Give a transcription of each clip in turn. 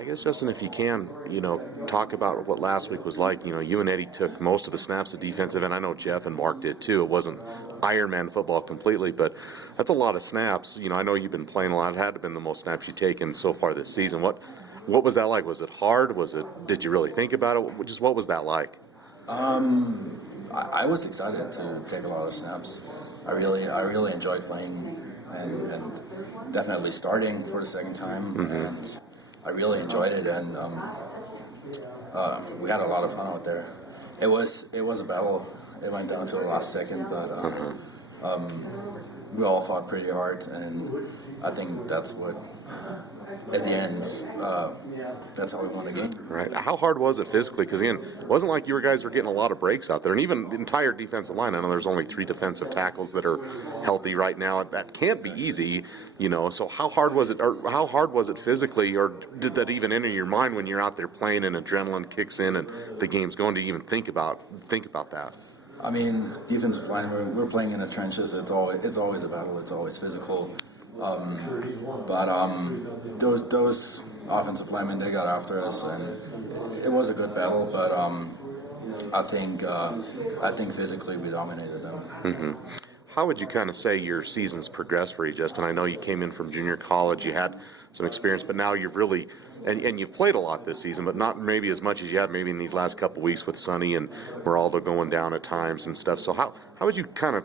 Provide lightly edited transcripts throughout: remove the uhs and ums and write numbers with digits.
I guess, Justin, if you can, talk about what last week was like. You and Eddie took most of the snaps of defensive, and I know Jeff and Mark did too. It wasn't Ironman football completely, but that's a lot of snaps. I know you've been playing a lot. It had to have been the most snaps you've taken so far this season. What was that like? Was it hard? Did you really think about it? Just what was that like? I was excited to take a lot of snaps. I really enjoyed playing and definitely starting for the second time. And I really enjoyed it, and we had a lot of fun out there. It was a battle. It went down to the last second, but we all fought pretty hard, and I think that's what, at the end, that's how we won the game. Right. How hard was it physically? Because, again, it wasn't like you guys were getting a lot of breaks out there. And even the entire defensive line, I know there's only 3 defensive tackles that are healthy right now. That can't be easy, So how hard was it? Or how hard was it physically? Or did that even enter your mind when you're out there playing and adrenaline kicks in and the game's going to even think about that? I mean, defensive line, we're playing in the trenches. It's always a battle. It's always physical. But those offensive linemen, they got after us, and it was a good battle. But I think physically we dominated them. Mm-hmm. How would you kind of say your season's progressed for you, Justin? I know you came in from junior college, you had some experience, but now you've really and you've played a lot this season, but not maybe as much as you have maybe in these last couple weeks with Sonny and Meraldo going down at times and stuff. So how would you kind of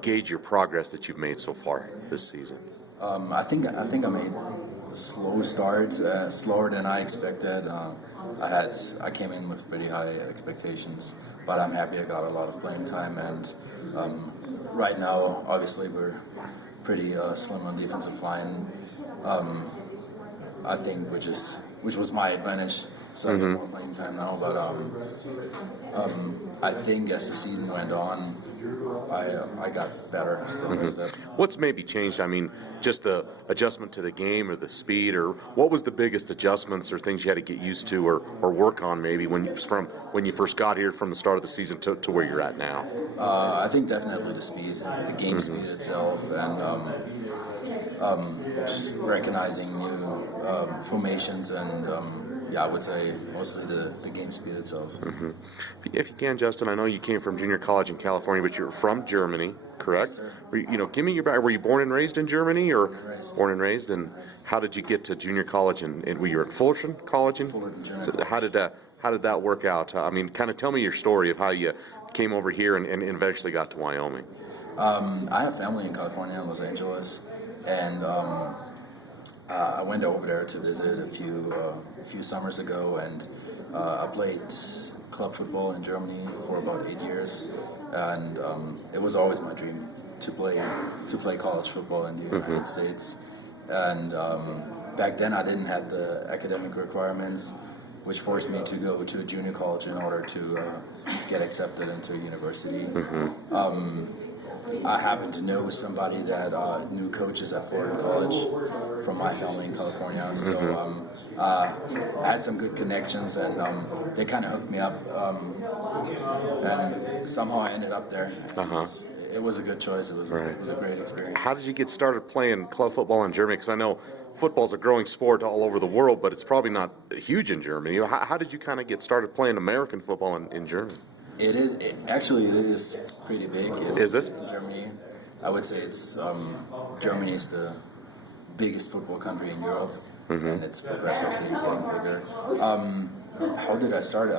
gauge your progress that you've made so far this season? I think I made a slow start, slower than I expected. I came in with pretty high expectations, but I'm happy I got a lot of playing time. And right now, obviously, we're pretty slim on defensive line. I think which was my advantage. So I get more playing time now. But I think as the season went on, I got better step by step. What's maybe changed? I mean, just the adjustment to the game or the speed, or what was the biggest adjustments or things you had to get used to or work on maybe when you first got here from the start of the season to where you're at now? I think definitely the speed, the game speed itself, and just recognizing new formations and I would say mostly the game speed itself. Mm-hmm. If you can, Justin, I know you came from junior college in California, but you're from Germany, correct? Yes, sir. Give me your back. Were you born and raised in Germany, or born and raised? And how did you get to junior college? And were you at Fullerton College? Fullerton, Germany. So how did that work out? I mean, kind of tell me your story of how you came over here and eventually got to Wyoming. I have family in California, Los Angeles, and I went over there to visit a few summers ago, and I played club football in Germany for about 8 years, and it was always my dream to play college football in the United States. And back then I didn't have the academic requirements, which forced me to go to a junior college in order to get accepted into a university. I happened to know somebody that knew coaches at Fullerton College from my family in California, so I had some good connections, and they kind of hooked me up, and somehow I ended up there. It was a good choice. It was a great experience. How did you get started playing club football in Germany? Because I know football's a growing sport all over the world, but it's probably not huge in Germany. How did you kind of get started playing American football in Germany? It is pretty big. Is it? In Germany, I would say it's Germany is the biggest football country in Europe, and it's progressively getting bigger. How did I start?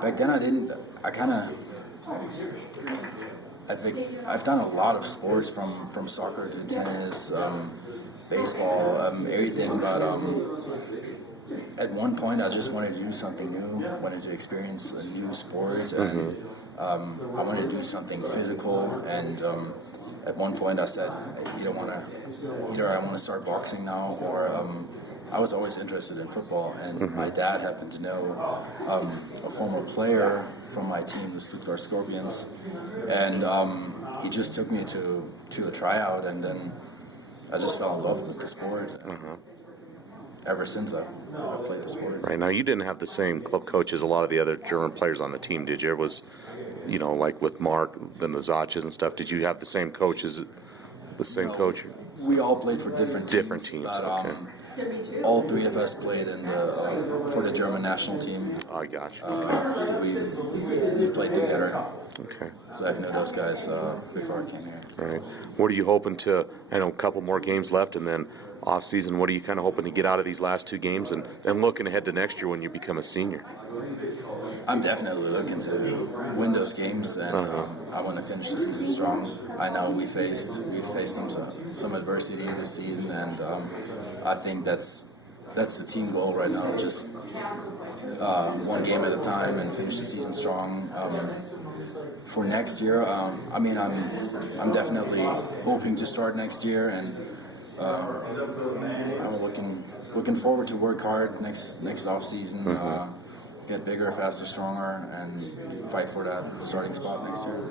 Back then I think I've done a lot of sports from soccer to tennis, baseball, everything, but at one point I just wanted to do something new, wanted to experience a new sport, and I wanted to do something physical, and at one point I said, either I want to start boxing now, or I was always interested in football, and my dad happened to know a former player from my team, the Stuttgart Scorpions, and he just took me to a tryout, and then I just fell in love with the sport. Ever since I've played the sport. Right. Now, you didn't have the same club coach as a lot of the other German players on the team, did you? It was, like with Mark, then the Zaches and stuff. Did you have the same coach? Is it the same coach? We all played for different teams. Different teams, But, okay. all three of us played in the for the German national team. I got you. So we played together. Okay. So I've known those guys before I came here. All right. What are you hoping to? I know a couple more games left, and then off season. What are you kind of hoping to get out of these last 2 games, and looking ahead to next year when you become a senior? I'm definitely looking to win those games, and I want to finish the season strong. I know we've faced some adversity this season, and I think that's the team goal right now. Just one game at a time and finish the season strong. For next year, I'm definitely hoping to start next year, and I'm looking forward to work hard next off season. Get bigger, faster, stronger, and fight for that starting spot next year.